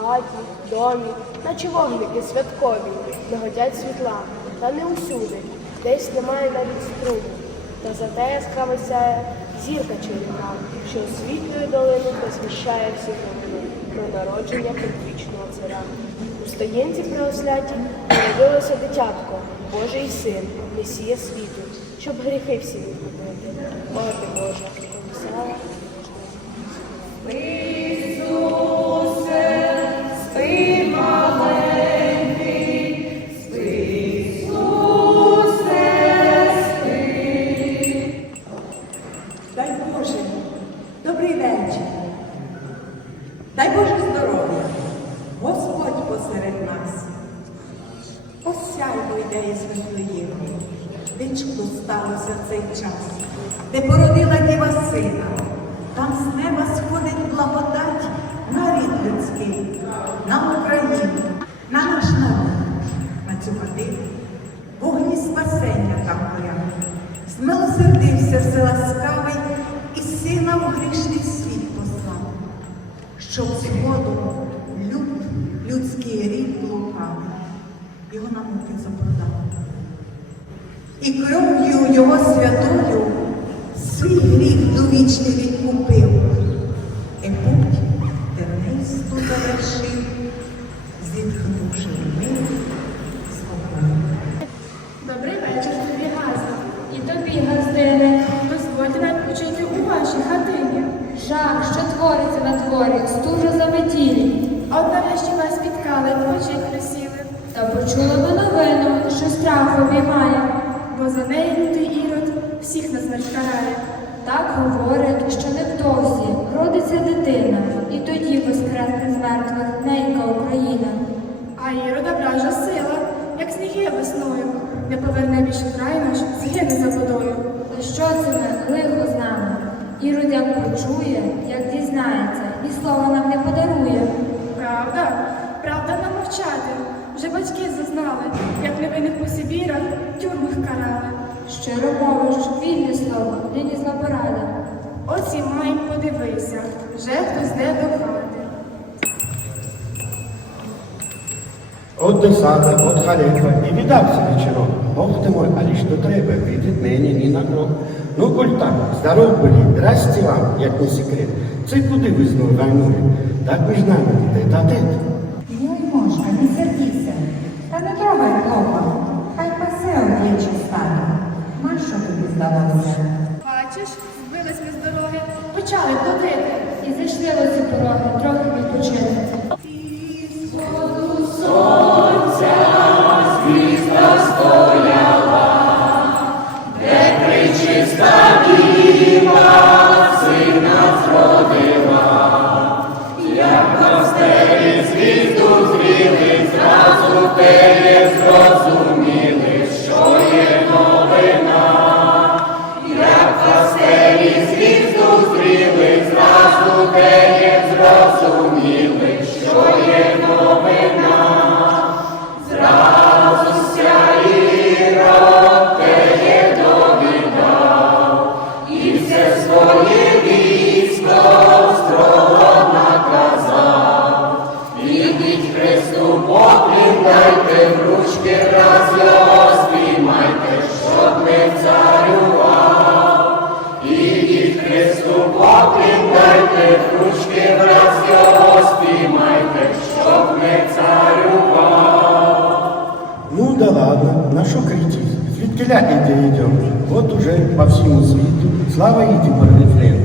хаті, домі, наче вогники святкові, миготять світла, та не усюди, десь немає навіть струму. Та зате яскраво сяє зірка чарівна, що освітлює долину та всі новини про народження предвічного царя. У стоянці преосляті народилося дитятко, Божий син, Месія світу, щоб гріхи всі відкупити. Мати Божа, помисала. Дай Там з неба сходить благодать на рід людський, на Україну, на наш народ, на цю годину. Вогні спасення там горять. Змилосердився вселаскавий і сина в грішний світ послав, щоб згодом люд, людський рід блукав, його на муки запродав. І кров'ю його святою свій гріх довічний відкупив, всіх нас карає. Так говорять, що невдовзі родиться дитина, і тоді воскресне з мертвих ненька Україна. А ірода вража сила, як сніги весною. Не поверне більше край наш, згине за водою. Та що це ми лихо з нами? Ірод як почує, як дізнається, і слова нам не подарує. Правда? Правда нам мовчати. Вже батьки зазнали, як невинних у Сибірах тюрмах карали. Щиро мовиш, вільне слово, нині зла порада. Ось і маєм подивися, вже хтось йде до хати. От досада, от халепа, і віддався вечором. Бог ти мой, а лиш до тебе, видит мені ні на крок. Ну, коль так, здоров были, здрасте вам, як не секрет. Це куди ви знову гайнули? Так між нами, тет а тет. Мій мошка, не сердися, та не трогай хлопа, хай пасе ов'ячі стане. Нащо тобі здалося? Бачиш, збились ми з дороги, почали плодити. І зайшли оці пороги, трохи відпочити. Ну да ладно, на що кричить? Звідкиля іде йдем? Вот уже по всему світу слава идти про Вифлеем.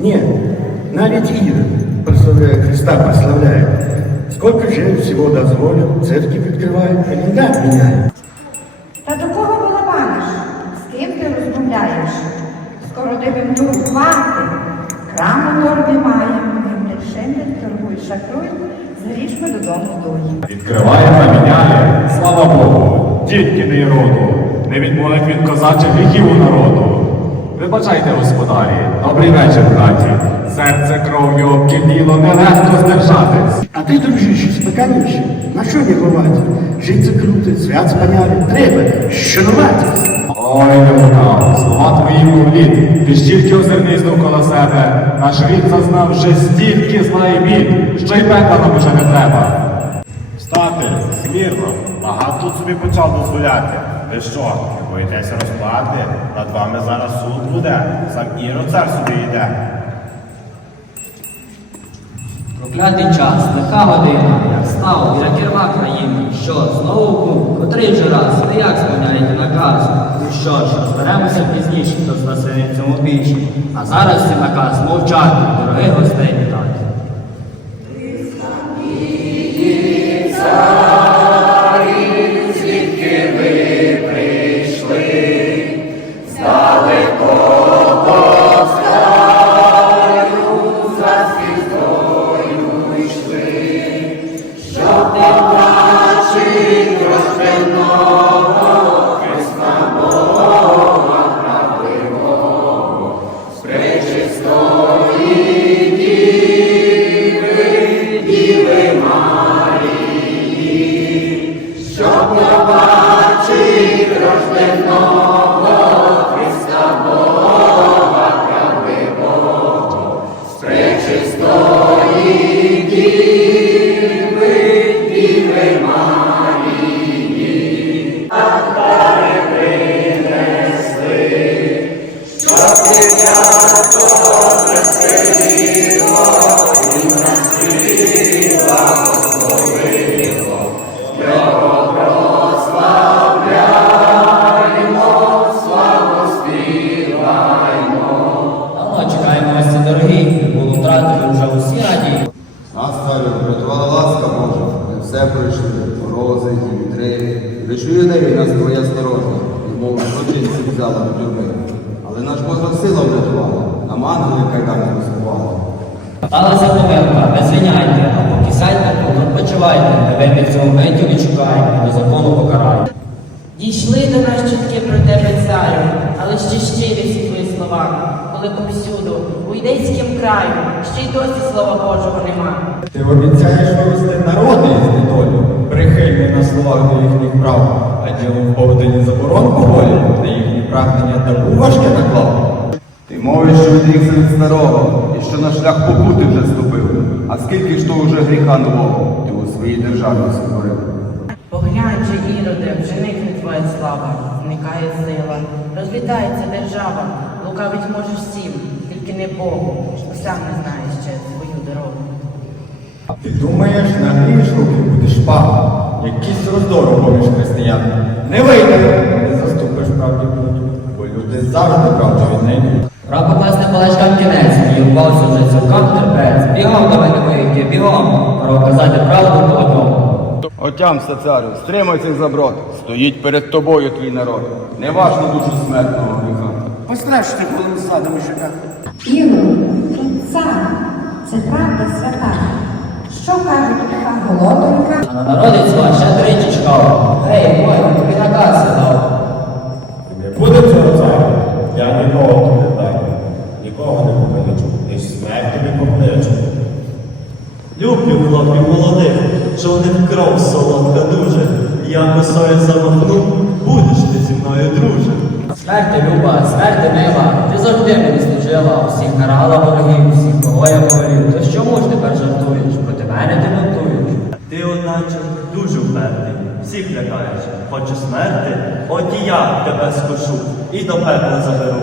Нет, навіть Ира, прославляя Христа, прославляет. Сколько же всего дозволил, церкви відкриває, календар міняє. Та до кого балабаниш? З ким ти розмовляєш? Скоро дивим тут хвати. Крам у торбі маєм, гимнель шемель, торгуй, шахруй, з грішми додому дуй. Відкриває та міняє, слава Богу, дітки не роду, не від молитв він козачих гріхів у народу. Вибачайте, господарі, добрий вечір, браті. Серце кров'ю обкипіло, нелегко здержатись. А ти, дружище, спокійніше, на що не бувати? Життя круте, свят спаняли, треба, шанувати. Ой, не слова твої мовліт, ти ж тільки озирнись довкола себе. Наш рід зазнав вже стільки зла і бід, що й пекла нам уже не треба. Встати, смірно, багато собі почав дозволяти. Ви що, не боїтеся розплати? Над вами зараз суд буде, сам Іро цар собі йде. Проклятий час, лиха година, як став біля керма країни. Що, знову кум, котрий же раз, ви як сповняєте наказ? Ну що ж, розберемося пізніше, хто з нас цьому більше. А зараз цей наказ мовчати, дорогих гостей Ojca, Ci Сталася помилка, не звиняйте, а поки сядьте, відпочивайте, ми винних цього миттю не до закону покараємо. Дійшли до нас чутки про тебе, царю, але ще щирі всі твої слова, коли повсюду, у йдейськім краю, ще й досі слова Божого нема. Ти обіцяєш вивести народи із недолі, прихильний на словах до їхніх прав, а ділом в поводі заборон поволі, на їхні прагнення табу важке наклав. Ти мовиш, що відрікся від старого, і що на шлях покути вже ступив. А скільки ж то вже гріха нового ти у своїй державі сотворив? Поглянь же, іроде, вже никне твоя слава, зникає сила, розлітається держава, лукавить можеш всім, тільки не Богу, бо сам не знаєш ще свою дорогу. Ти думаєш, нагрієш руки, будеш пагом, якийсь роздору поміж християн. Не вийде, не заступиш правді путь, бо люди завжди правду віднайдуть. Пора покласти палачкам кінець, і впався вже цілком терпець. Бігом до мене воїки, бігом, пора казати правду по одному. Отямся, царю, стримай цих заброд. Стоїть перед тобою твій народ. Не важно душу смертного гріха. Постраште, коли ми зладимо мужика. Тут цар, це правда свята. Що кажуть така голодонька? А на народець ще тричі чекав. Гей, воїн, тобі наказ я дав. Не буде цього царю, я нікого тут не даю, нікого не покличу, ніж смерть тобі покличу. Хлопів молодих, що в них кров солодка дуже. Я косою замахну, будеш ти зі мною друже. Смерти люба, смерти мила, ти завжди мені служила, всіх карала ворогів, всіх кого я повелів. То чому ж тепер жартуєш? Проти мене ти монтуєш. Ти, одначе, дуже впертий, всіх лякаєш. Хочеш смерти, от і я тебе скошу і до пекла заберу.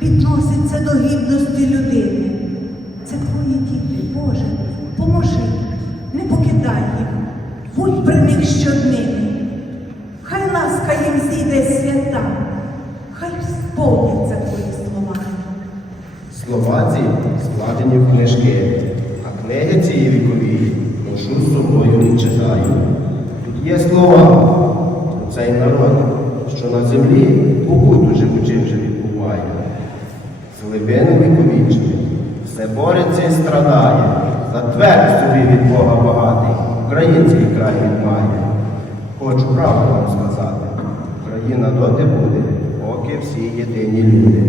Підноситься до гідності людини. Це твої діти, Боже, поможи, не покидай їх, будь при них щодними. Хай ласка їм зійде свята, хай сповняться твої слова. Слова ці складені в книжки, а книги цієї вікові ношу з собою і читаю. Тут є слова цей народ, що на землі покуту живучи вже відбуває. З глибини віковічних все бореться і страдає, за твердь собі від Бога багатий. український край він має. Хочу правду вам сказати. Україна доти буде, поки всі єдині люди.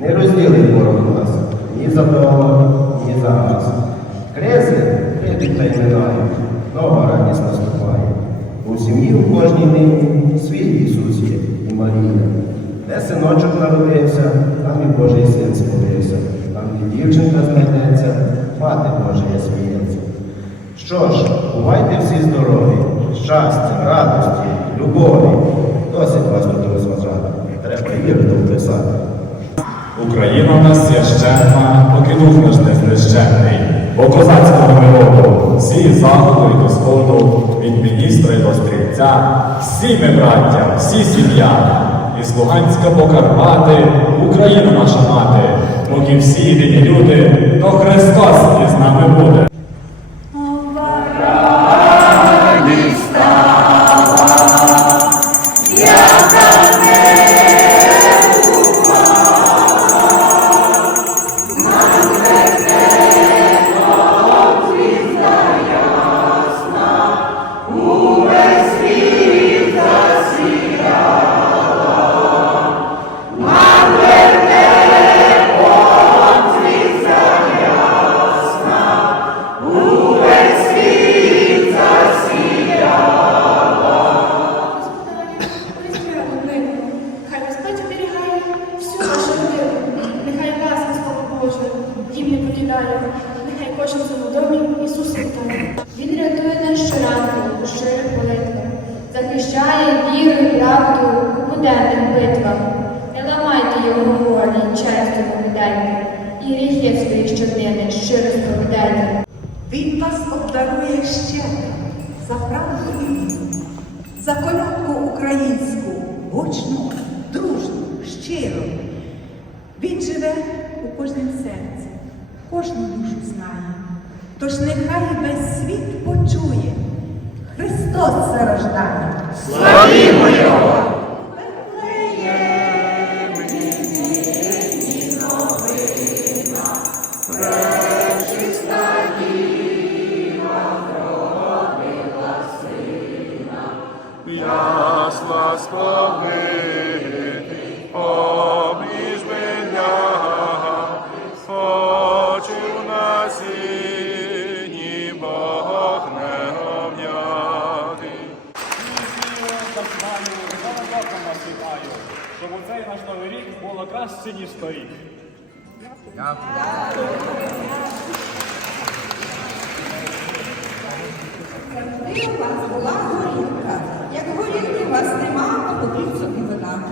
Не розділить ворог нас ні за того, ні за газ. Креси прийдуть та й минають, нова радість наступає. У сім'ї у кожній нині свій Ісус є і Марія. Де синочок народився, там і Божий син сподився, там і дівчинка знайдеться, мати Божия сміється. Що ж, бувайте всі здорові, щастя, радості, любові. Досить вас тут розважати. Треба іродом писати. Україна в нас священна, поки дух наш не священний, бо козацького мироку всі заходу і до сходу, від міністра й до стрільця, всі ми браття, всі сім'я, із Луганська по Карпати, Україна наша мати, поки всі єдині люди, то Христос із нами буде. Віру і правду у буденних битвах. Не ламайте його волі, честю повідайте, і гріхи свої щоднини щиро сповідайте. Він вас обдарує ще за правду і за колядку українську, гучну, дружну, щиру. Він живе у кожнім серці, кожну душу знає. Тож нехай весь світ почує. Христос зарождає. Славімо Його! У наш новий рік було краще, ніж торік. Якби у вас була горілка, як горілки у вас нема, то купіть і вина.